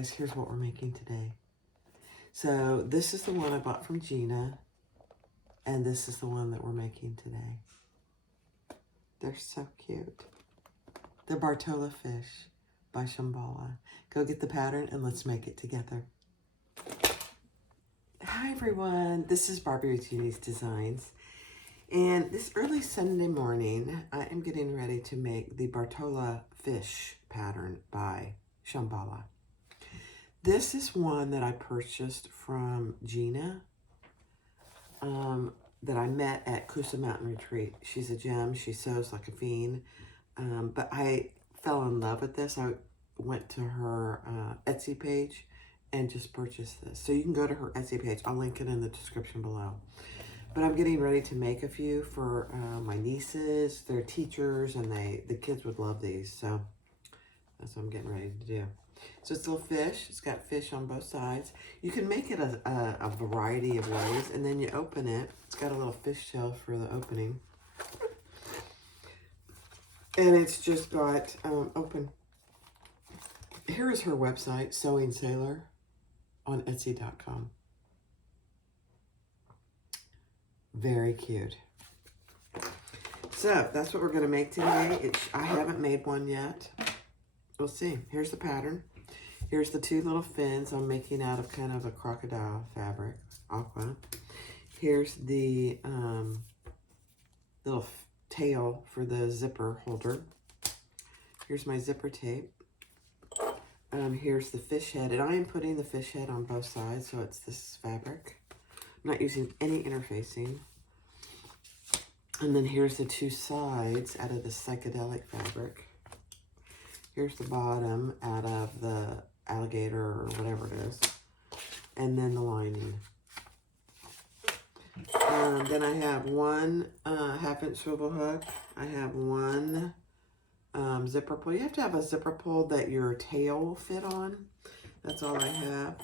guys, here's what we're making today. So this is the one I bought from Jeannie, and this is the one that we're making today. They're so cute. The Bartolo fish by Shambhala. Go get the pattern and let's make it together. Hi everyone, this is Barbie with Jeannie's Designs. And this early Sunday morning, I am getting ready to make the Bartolo fish pattern by Shambhala. This is one that I purchased from Jeannie, that I met at Coosa Mountain Retreat. She's a gem. She sews like a fiend. But I fell in love with this. I went to her Etsy page and just purchased this. So you can go to her Etsy page. I'll link it in the description below. But I'm getting ready to make a few for my nieces. They're teachers, and the kids would love these. So that's what I'm getting ready to do. So it's a little fish. It's got fish on both sides. You can make it a variety of ways, and then you open it. It's got a little fish shell for the opening. And it's just got open. Here is her website, Sewing Sailor, on Etsy.com. Very cute. So that's what we're going to make today. I haven't made one yet. We'll see. Here's the pattern. Here's the two little fins I'm making out of kind of a crocodile fabric, aqua. Here's the little tail for the zipper holder. Here's my zipper tape. Here's the fish head, and I am putting the fish head on both sides, so it's this fabric. I'm not using any interfacing. And then here's the two sides out of the psychedelic fabric. Here's the bottom out of the alligator or whatever it is. And then the lining. Then I have one half-inch swivel hook. I have one zipper pull. You have to have a zipper pull that your tail will fit on. That's all I have.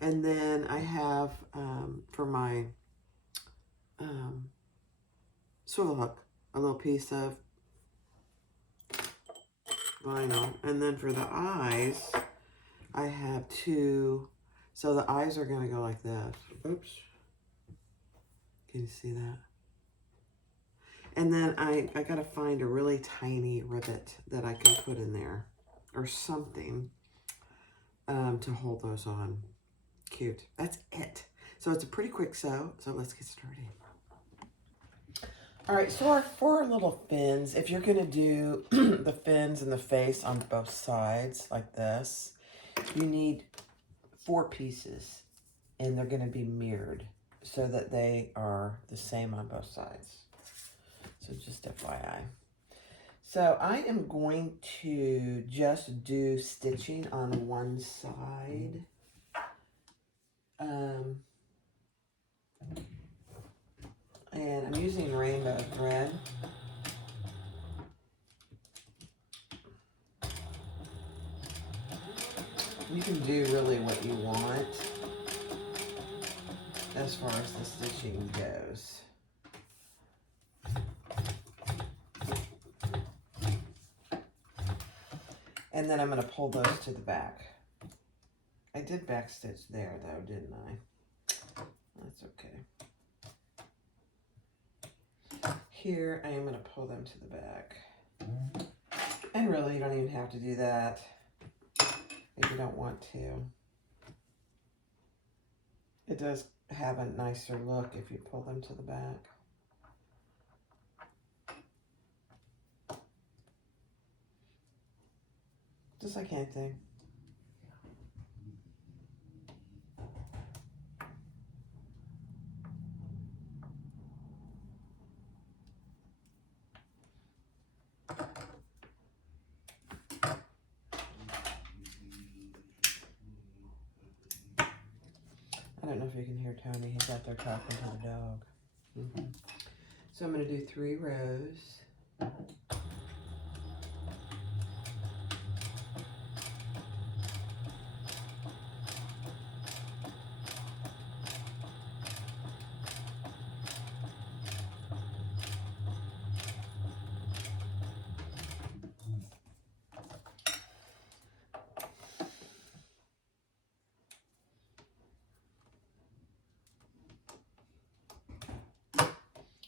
And then I have, for my swivel hook, a little piece of vinyl. And then for the eyes, I have two. So the eyes are going to go like this. Oops. Can you see that? And then I got to find a really tiny rivet that I can put in there or something to hold those on. Cute. That's it. So it's a pretty quick sew. So let's get started. All right, so our four little fins, if you're going to do the fins and the face on both sides like this, you need 4 pieces, and they're going to be mirrored so that they are the same on both sides. So just FYI. So I am going to just do stitching on one side. And I'm using rainbow thread. You can do really what you want as far as the stitching goes. And then I'm going to pull those to the back. I did back stitch there though, didn't I? That's okay. Here I am going to pull them to the back. And really you don't even have to do that if you don't want to. It does have a nicer look if you pull them to the back. Just like anything. I don't know if you can hear Tony. He's out there talking to the dog. So I'm going to do 3 rows.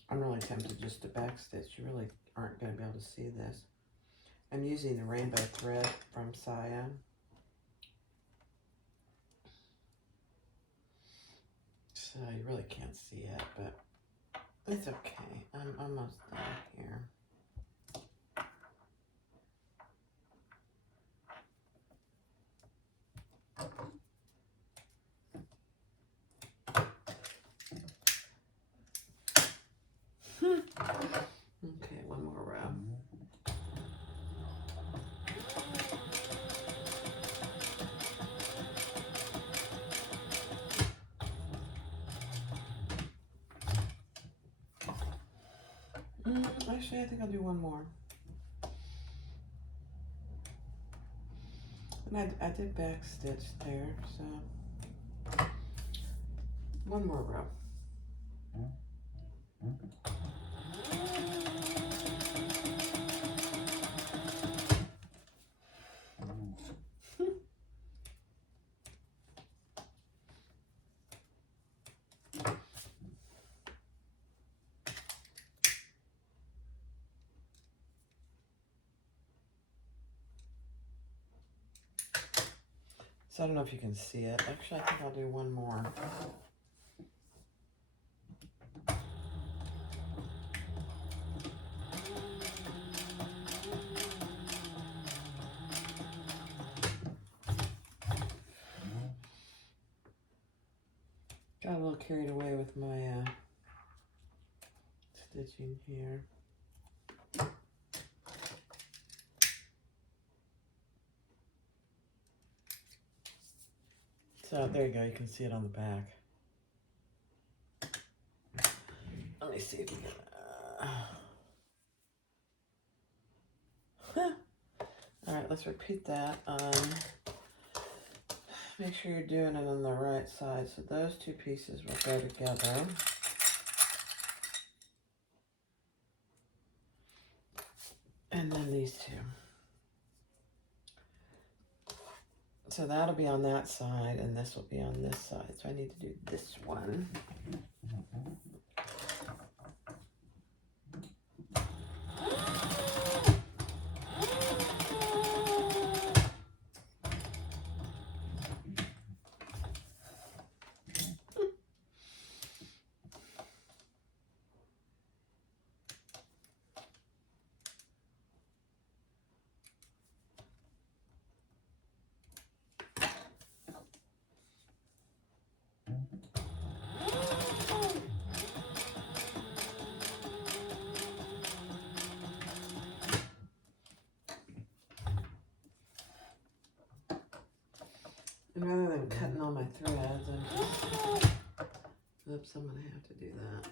I'm really tempted just to backstitch. You really aren't going to be able to see this. I'm using the rainbow thread from Saya. So you really can't see it, but it's okay. I'm almost done here. Okay, one more row. Actually, I think I'll do one more. And I did back stitch there, so one more row. So I don't know if you can see it. Actually, I think I'll do one more. Got a little carried away with my stitching here. So there you go, you can see it on the back. Let me see if you can. All right, let's repeat that. Make sure you're doing it on the right side. So those two pieces will go together. And then these two. So that'll be on that side, and this will be on this side. So I need to do this one. And rather than cutting all my threads, I'm just, oops, I'm gonna have to do that.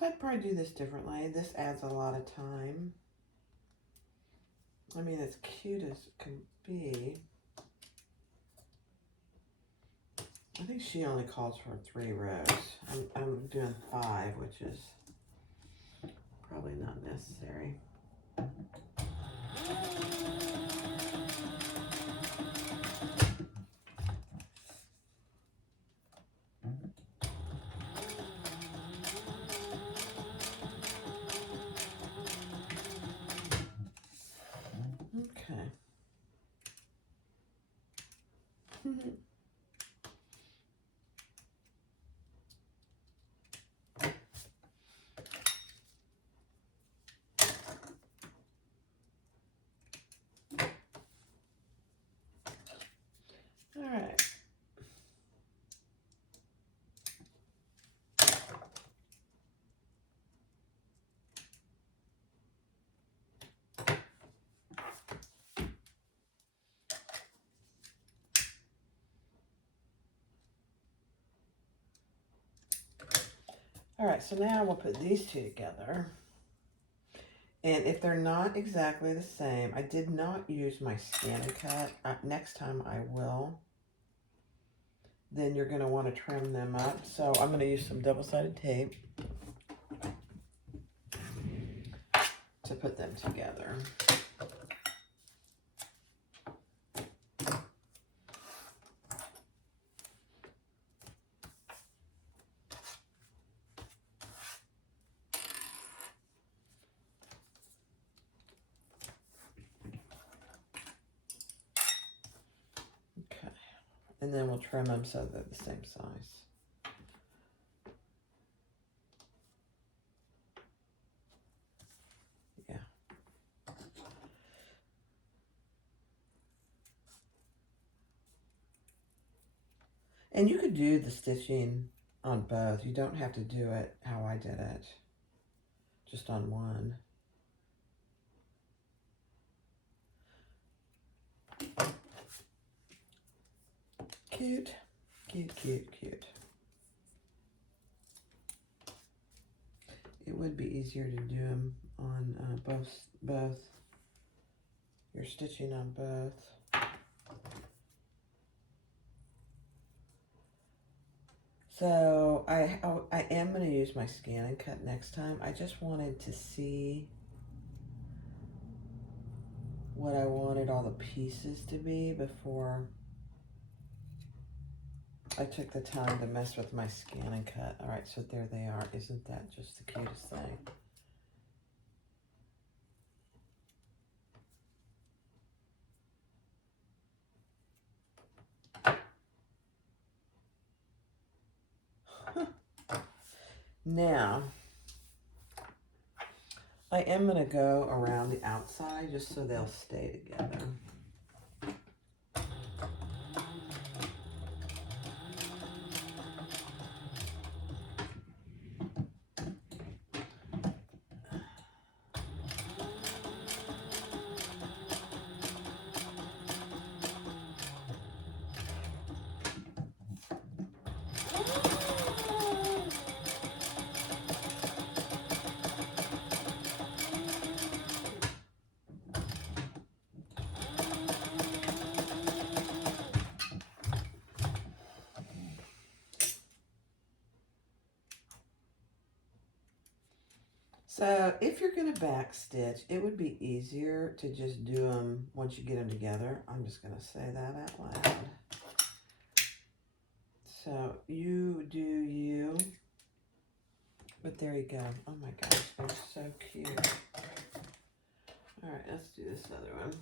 I'd probably do this differently. This adds a lot of time. I mean, as cute as it can be. I think she only calls for 3 rows. I'm doing 5, which is probably not necessary. Okay. All right. All right, so now we'll put these two together. And if they're not exactly the same, I did not use my scan and cut. Next time I will. Then you're going to want to trim them up. So I'm going to use some double-sided tape to put them together. Okay. And then we'll trim them so they're the same size. Yeah. And you could do the stitching on both. You don't have to do it how I did it, just on one. Cute, cute, cute, cute. It would be easier to do them on both. You're stitching on both. So I am going to use my scan and cut next time. I just wanted to see what I wanted all the pieces to be before I took the time to mess with my scan and cut. All right, so there they are. Isn't that just the cutest thing? Now, I am going to go around the outside just so they'll stay together. So if you're going to back stitch, it would be easier to just do them once you get them together. I'm just going to say that out loud. So you do you. But there you go. Oh my gosh, they're so cute. All right, let's do this other one.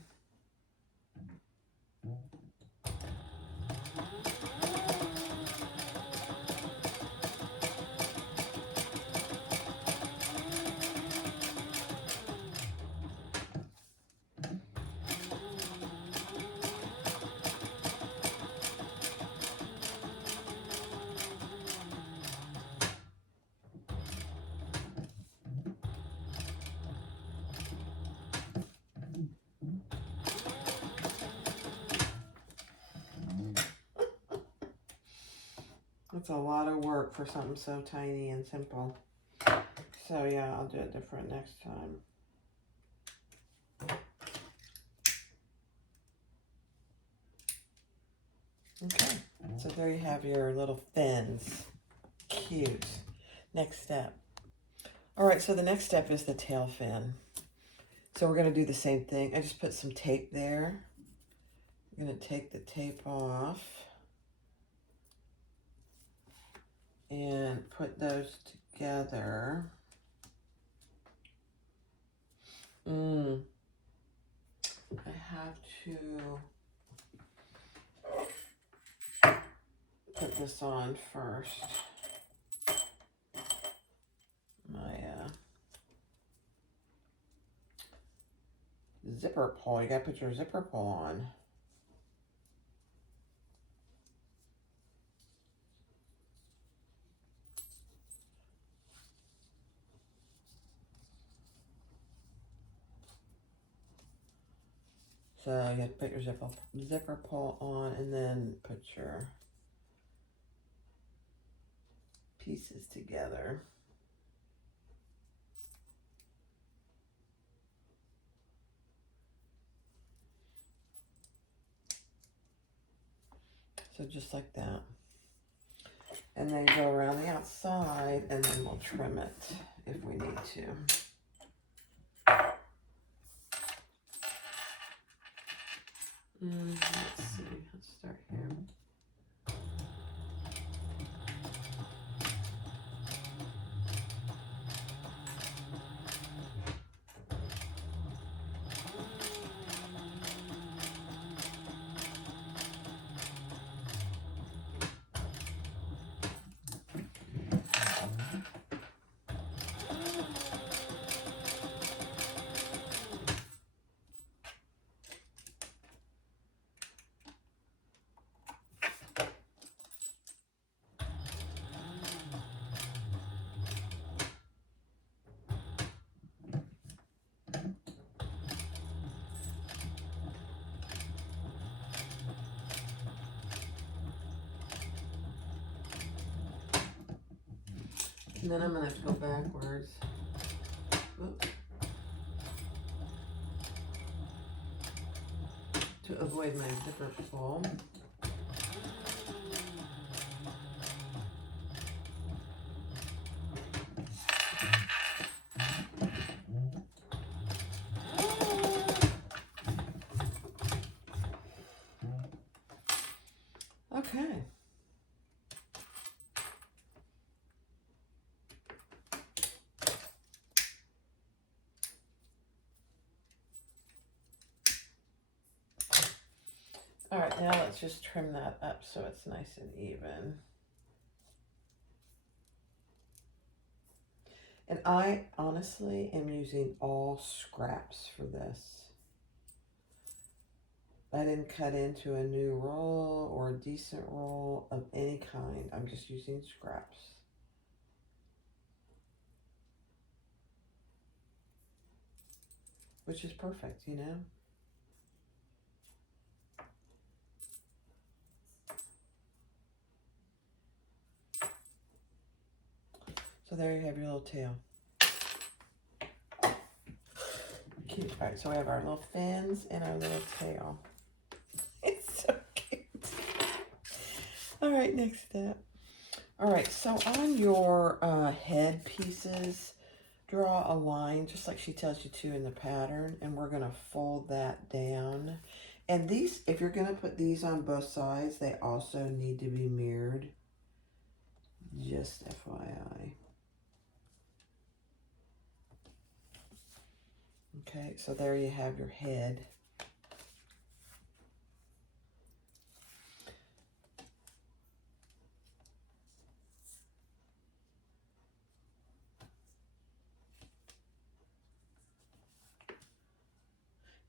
It's a lot of work for something so tiny and simple. So yeah, I'll do it different next time. Okay, so there you have your little fins. Cute. Next step. All right, so the next step is the tail fin. So we're going to do the same thing. I just put some tape there. I'm going to take the tape off and put those together. I have to put this on first. My zipper pull. You gotta put your zipper pull on. So you have to put your zipper pull on and then put your pieces together. So just like that. And then go around the outside, and then we'll trim it if we need to. Let's see, let's start here. And then I'm going to have to go backwards. Oops. To avoid my zipper pull. Okay. All right, now let's just trim that up so it's nice and even. And I honestly am using all scraps for this. I didn't cut into a new roll or a decent roll of any kind. I'm just using scraps. Which is perfect, you know? So there you have your little tail. Cute. All right, so we have our little fins and our little tail. It's so cute. All right, next step. All right, so on your head pieces, draw a line just like she tells you to in the pattern, and we're gonna fold that down. And these, if you're gonna put these on both sides, they also need to be mirrored. Just FYI. Okay, so there you have your head.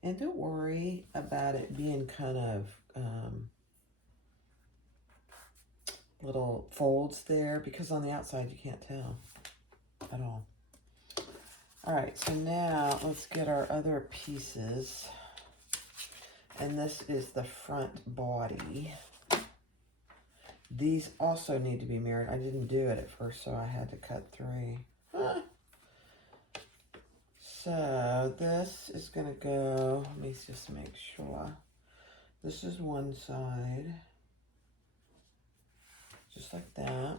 And don't worry about it being kind of little folds there, because on the outside you can't tell at all. All right, so now let's get our other pieces. And this is the front body. These also need to be mirrored. I didn't do it at first, so I had to cut 3. Huh. So this is gonna go, let me just make sure. This is one side, just like that.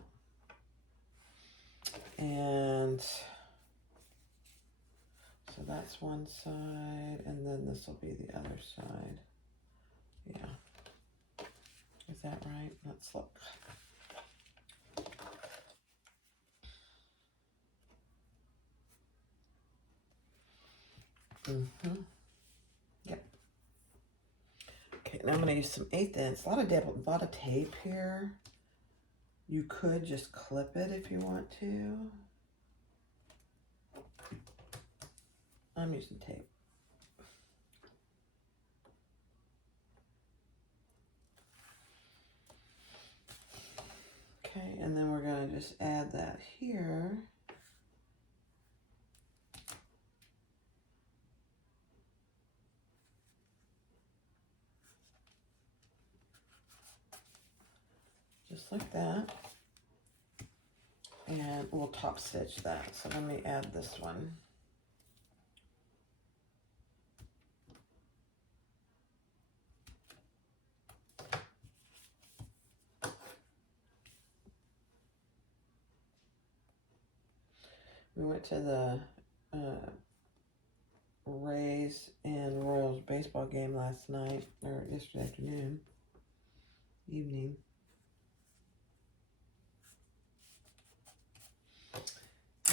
And so that's one side, and then this will be the other side. Yeah. Is that right? Let's look. Yep. Okay, now I'm going to use some 1/8 inch. A lot of tape here. You could just clip it if you want to. I'm using tape. Okay, and then we're going to just add that here. Just like that. And we'll top stitch that. So let me add this one. We went to the Rays and Royals baseball game last night, or yesterday afternoon, evening.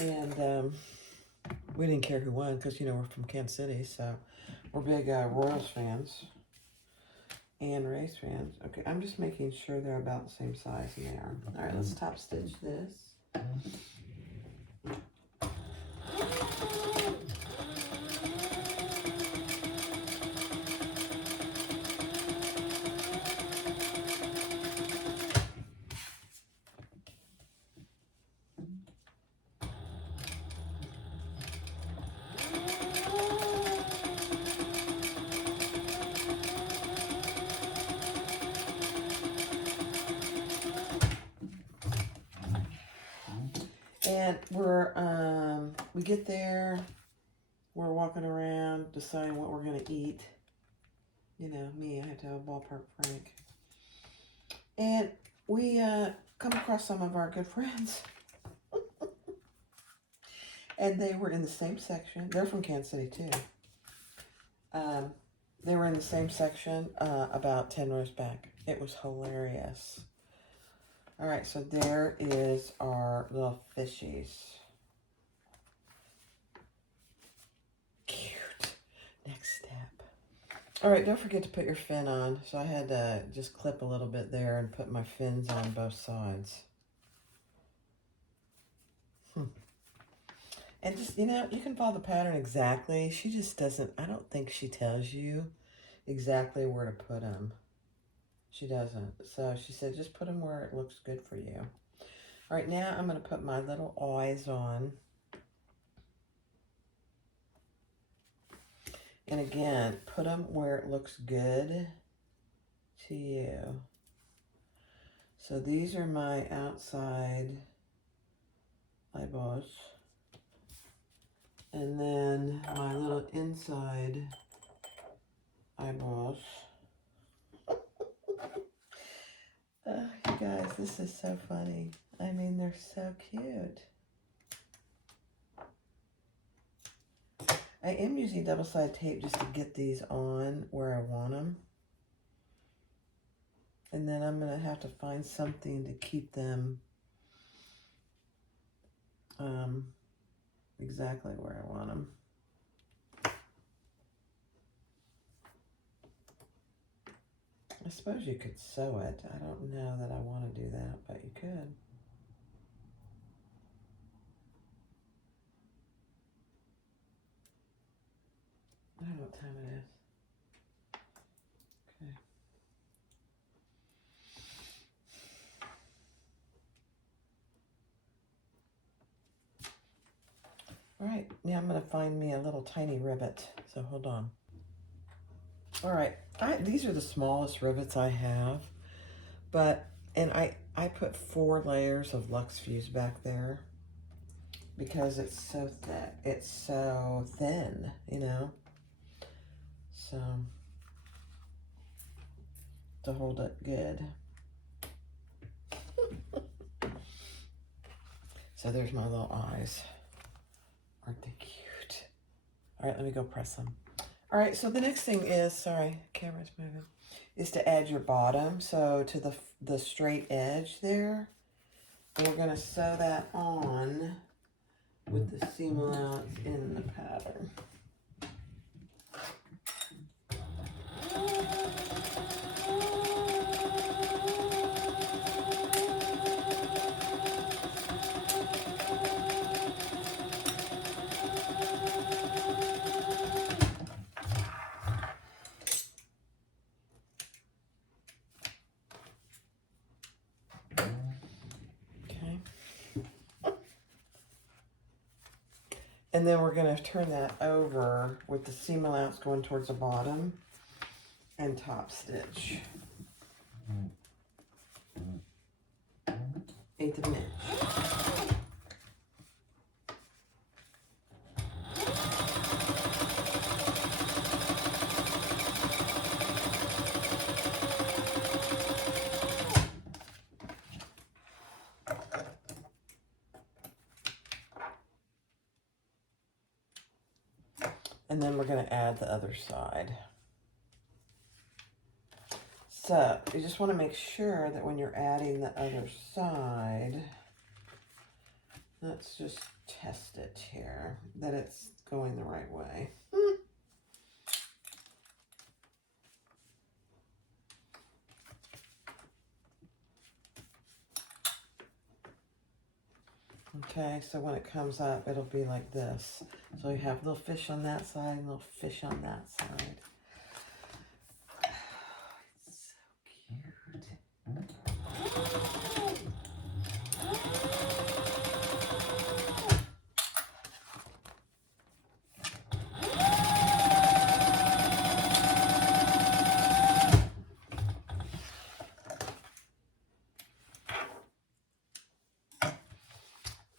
And we didn't care who won because, you know, we're from Kansas City, so we're big Royals fans and Rays fans. Okay, I'm just making sure they're about the same size, and they are. All right, let's top stitch this. And we get there, we're walking around, deciding what we're gonna eat. You know, me, I have to have a ballpark Frank. And we come across some of our good friends. And they were in the same section. They're from Kansas City too. They were in the same section about 10 rows back. It was hilarious. All right, so there is our little fishies. Cute. Next step. All right, don't forget to put your fin on. So I had to just clip a little bit there and put my fins on both sides. And just, you know, you can follow the pattern exactly. She just doesn't, I don't think she tells you exactly where to put them. She doesn't. So she said, just put them where it looks good for you. All right, now I'm going to put my little eyes on. And again, put them where it looks good to you. So these are my outside eyeballs. And then my little inside eyeballs. You guys, this is so funny. I mean, they're so cute. I am using double-sided tape just to get these on where I want them. And then I'm going to have to find something to keep them exactly where I want them. I suppose you could sew it. I don't know that I want to do that, but you could. I don't know what time it is. Okay. All right, now I'm going to find me a little tiny rivet. So hold on. All right, these are the smallest rivets I have, and I put 4 layers of Lux Fuse back there because it's so thick. It's so thin, you know. So to hold it good. So there's my little eyes. Aren't they cute? All right, let me go press them. All right, so the next thing is, sorry, camera's moving, is to add your bottom. So to the straight edge there, and we're gonna sew that on with the seam allowance in the pattern. And then we're going to turn that over with the seam allowance going towards the bottom and top stitch. 1/8 of an inch. And then we're going to add the other side. So you just want to make sure that when you're adding the other side, let's just test it here, that it's going the right way. Okay, so when it comes up, it'll be like this. So you have little fish on that side, little fish on that side. It's so cute.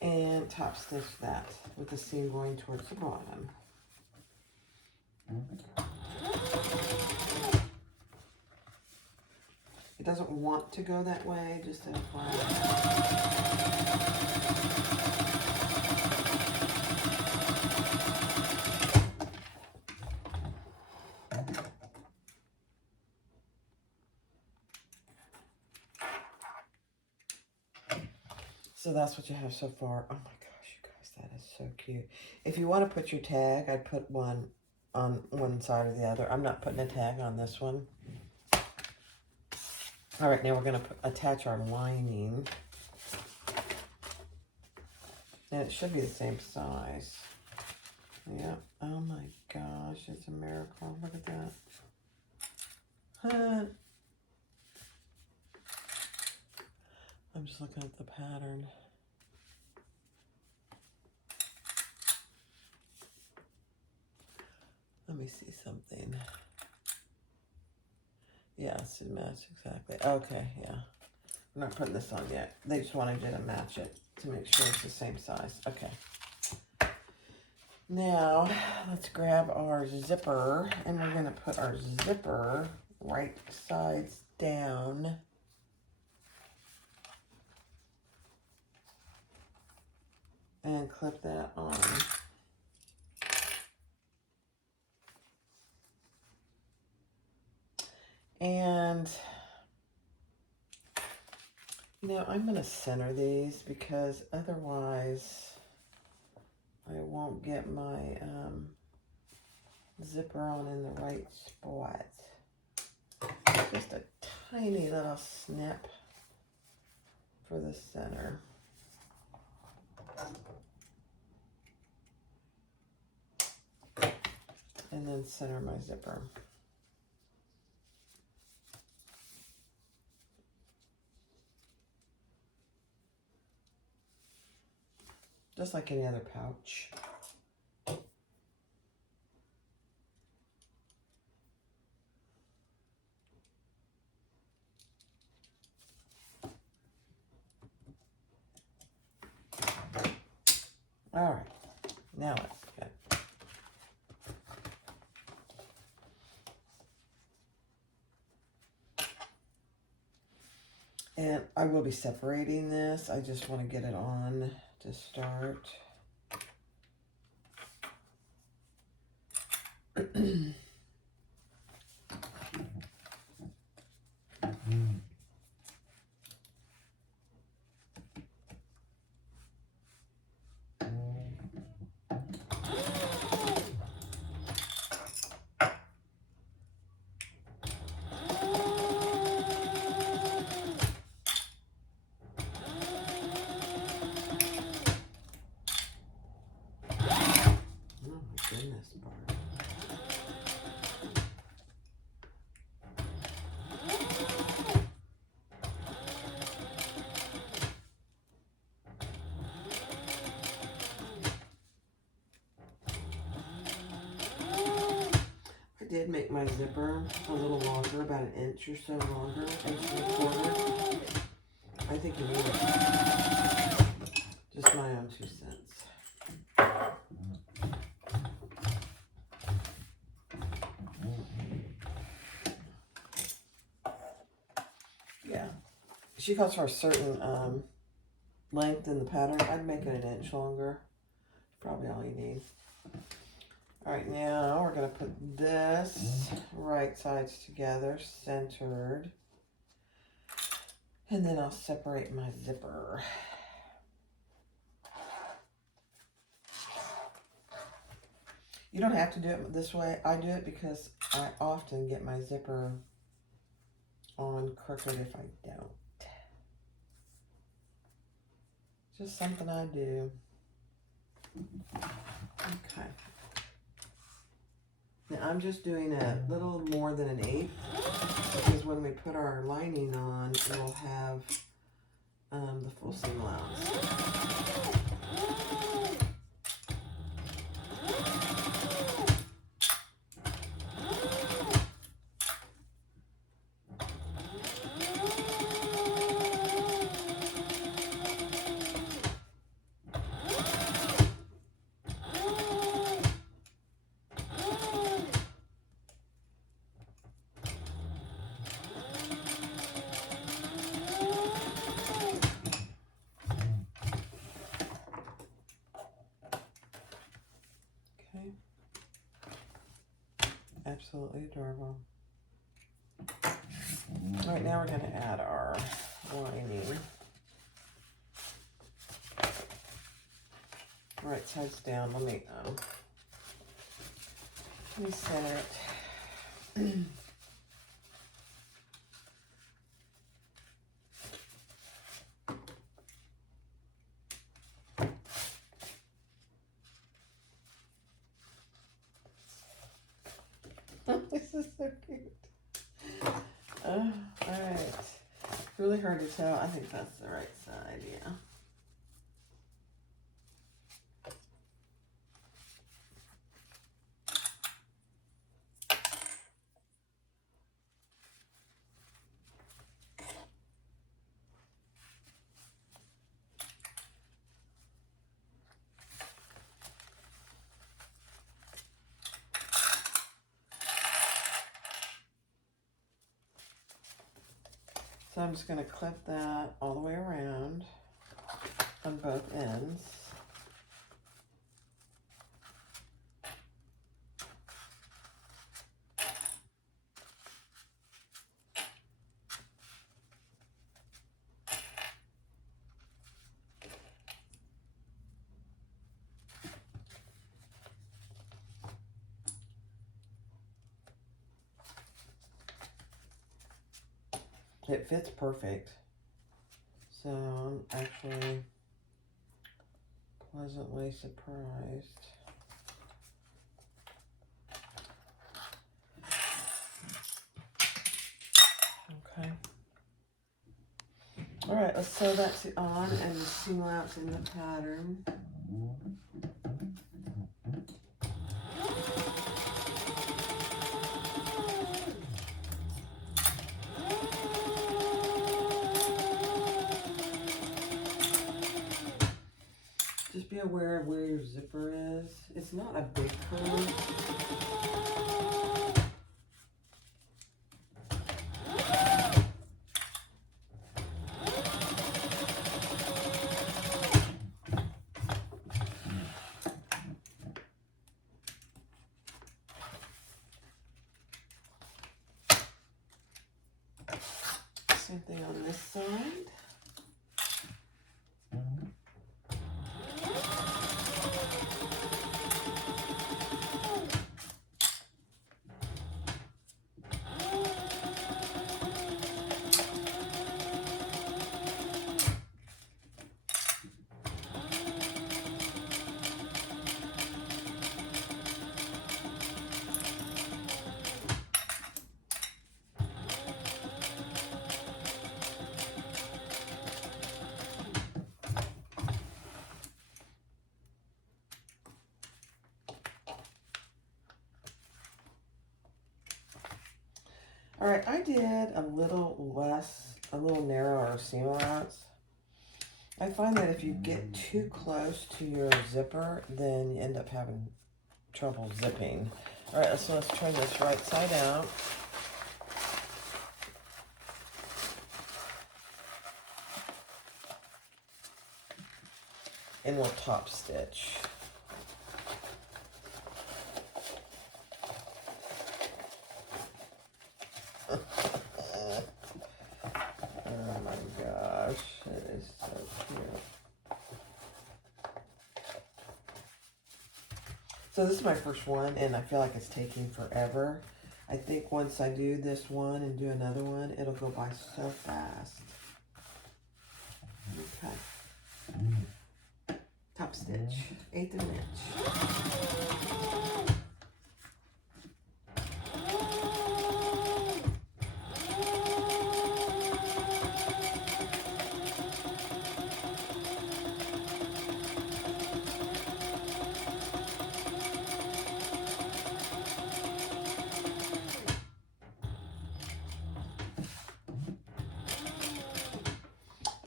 And top stitch that with the seam going towards the bottom. It doesn't want to go that way, just to So that's what you have so far. Oh my gosh, you guys, that is so cute. If you want to put your tag, I'd put one on one side or the other. I'm not putting a tag on this one. All right, now we're going to attach our lining. And it should be the same size. Yeah. Oh my gosh, it's a miracle. Look at that. Huh. I'm just looking at the pattern. Let me see something. Yes, it matches exactly. Okay, yeah. I'm not putting this on yet. They just wanted you to match it to make sure it's the same size. Okay. Now, let's grab our zipper, and we're going to put our zipper right sides down. And clip that on. And, you know, I'm going to center these because otherwise I won't get my zipper on in the right spot. Just a tiny little snip for the center. And then center my zipper. Just like any other pouch. All right, now let's get. And I will be separating this. I just want to get it on to start. I did make my zipper a little longer, about an inch or so longer, inch and a quarter. I think you need it. Just my own 2 cents. Yeah. She calls for a certain length in the pattern. I'd make it an inch longer. Probably all you need. All right, now we're going to put this right sides together, centered. And then I'll separate my zipper. You don't have to do it this way. I do it because I often get my zipper on crooked if I don't. Just something I do. Okay. Now I'm just doing a little more than an 1/8 because when we put our lining on, we'll have the full seam allowance. Absolutely adorable. All right, now we're going to add our lining. Right sides down. Let me center it. This is so cute. All right. Really hard to tell. I think that's the right side, yeah. So I'm just going to clip that all the way around on both ends. It fits perfect. So I'm actually pleasantly surprised. Okay. All right, let's sew that on and seam allowance in the pattern. Just be aware of where your zipper is. It's not a big curve. Same thing on this side. All right, I did a little narrower seam allowance. I find that if you get too close to your zipper, then you end up having trouble zipping. All right, so let's turn this right side out. And we'll top stitch. So this is my first one, and I feel like it's taking forever. I think once I do this one and do another one, it'll go by so fast. Okay. Top stitch, 1/8 of an inch.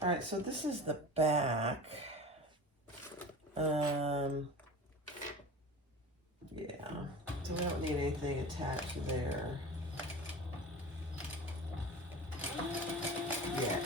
All right, so this is the back. Yeah, so we don't need anything attached there yet.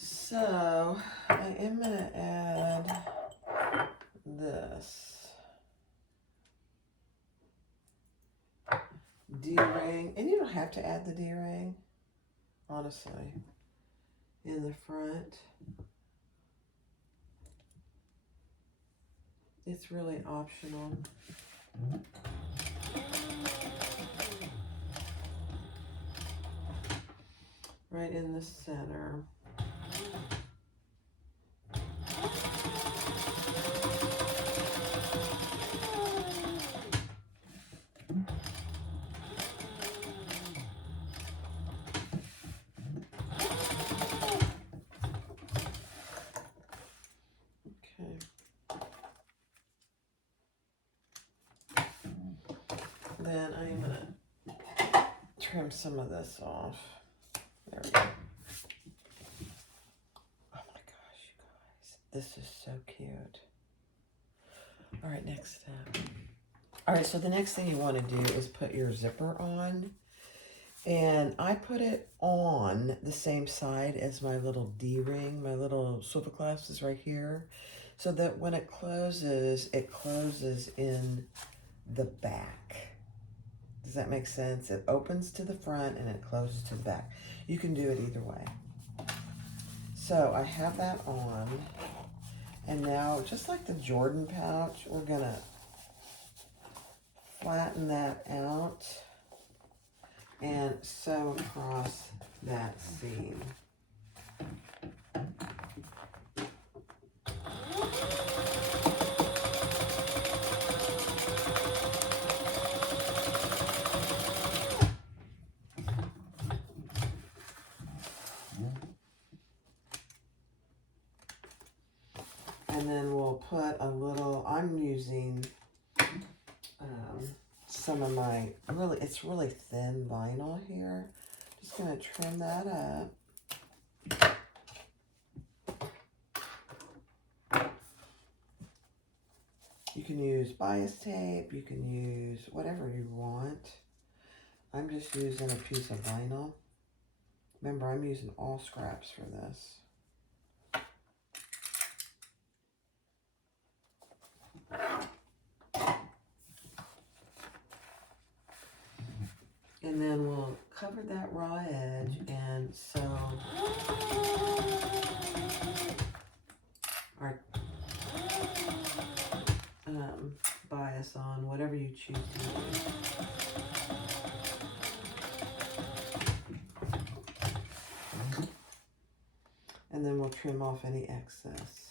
So I am gonna add this D-ring, and you don't have to add the D-ring, honestly, in the front. It's really optional. Right in the center. Then I'm going to trim some of this off. There we go. Oh my gosh, you guys. This is so cute. All right, next step. All right, so the next thing you want to do is put your zipper on. And I put it on the same side as my little D-ring. My little swivel clasp is right here. So that when it closes in the back. Does that make sense? It opens to the front and it closes to the back. You can do it either way. So I have that on. And now, just like the Jordan pouch, we're gonna flatten that out and sew across that seam. And then we'll put a little, I'm using some of my, it's really thin vinyl here. Just gonna trim that up. You can use bias tape, you can use whatever you want. I'm just using a piece of vinyl. Remember, I'm using all scraps for this. And then we'll cover that raw edge and sew our bias on, whatever you choose to use. And then we'll trim off any excess.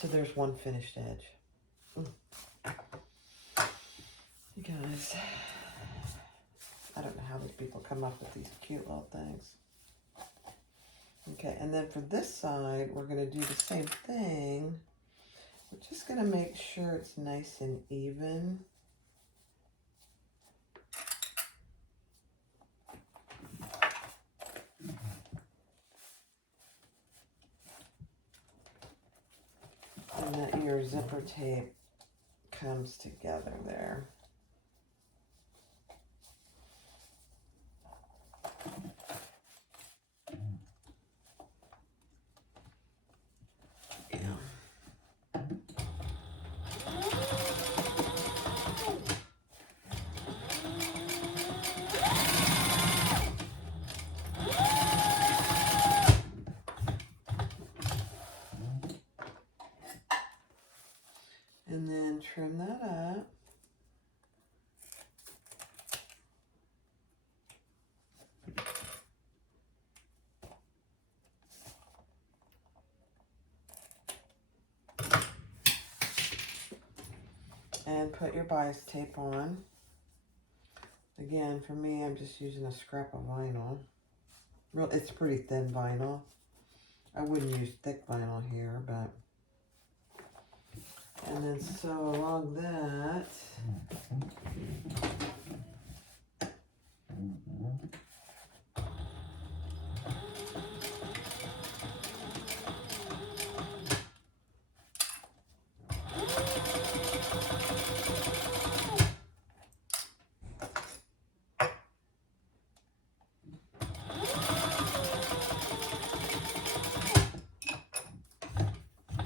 So there's one finished edge. You guys, I don't know how these people come up with these cute little things. Okay, and then for this side, we're going to do the same thing. We're just going to make sure it's nice and even. zipper tape comes together there. And then trim that up. And put your bias tape on. Again, for me, I'm just using a scrap of vinyl. Well, it's pretty thin vinyl. I wouldn't use thick vinyl here, but... And then sew along that.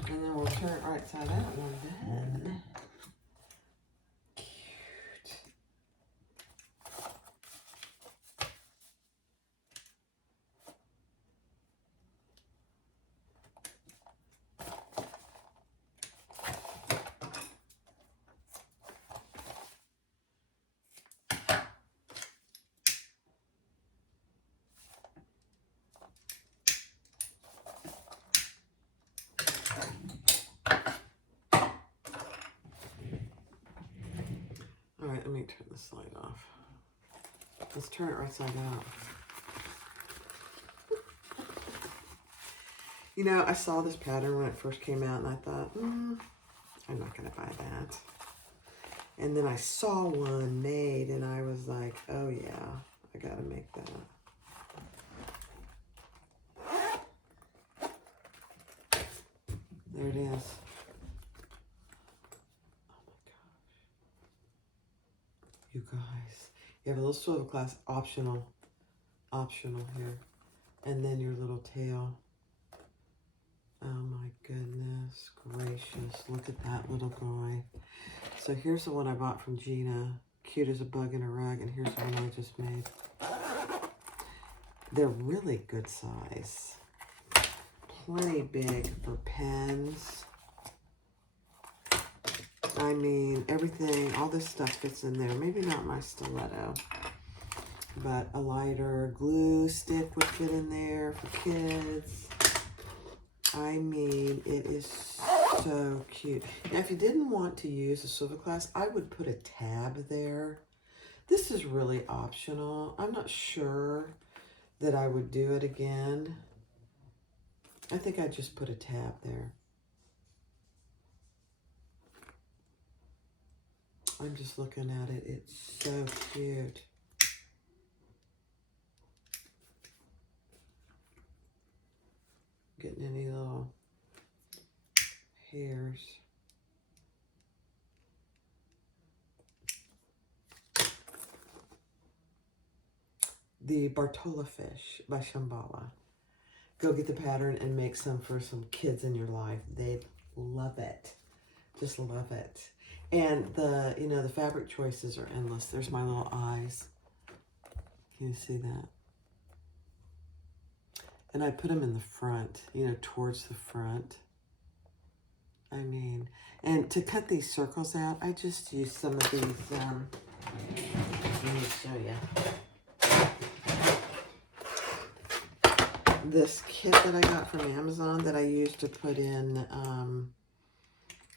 And then we'll turn it right side out one then. Cute. All right, let me turn this light off. Let's turn it right side out. You know, I saw this pattern when it first came out and I thought, I'm not going to buy that. And then I saw one made and I was like, oh yeah, I got to make that. There it is. You guys, you have a little swivel glass, optional here, and then your little tail. Oh my goodness gracious, look at that little guy. So here's the one I bought from Gina, cute as a bug in a rug, and here's the one I just made. They're really good size, plenty big for pens. I mean, everything, all this stuff fits in there. Maybe not my stiletto, but a lighter glue stick would fit in there for kids. I mean, it is so cute. Now, if you didn't want to use a swivel glass, I would put a tab there. This is really optional. I'm not sure that I would do it again. I think I'd just put a tab there. I'm just looking at it. It's so cute. Getting any little hairs. The Bartolo fish by Shambhala. Go get the pattern and make some for some kids in your life. They'd love it. Just love it. And the, you know, the fabric choices are endless. There's my little eyes. Can you see that? And I put them in the front, you know, towards the front. I mean, and to cut these circles out, I just use some of these, let me show you. This kit that I got from Amazon that I used to put in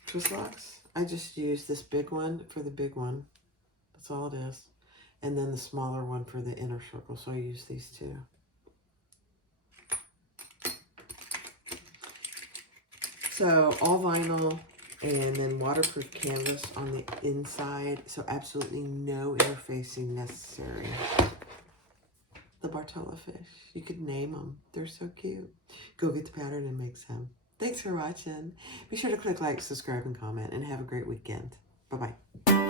twist locks. I just use this big one for the big one. That's all it is. And then the smaller one for the inner circle. So I use these two. So all vinyl and then waterproof canvas on the inside. So absolutely no interfacing necessary. The Bartolo fish. You could name them. They're so cute. Go get the pattern and make some. Thanks for watching. Be sure to click like, subscribe, and comment, and have a great weekend. Bye-bye.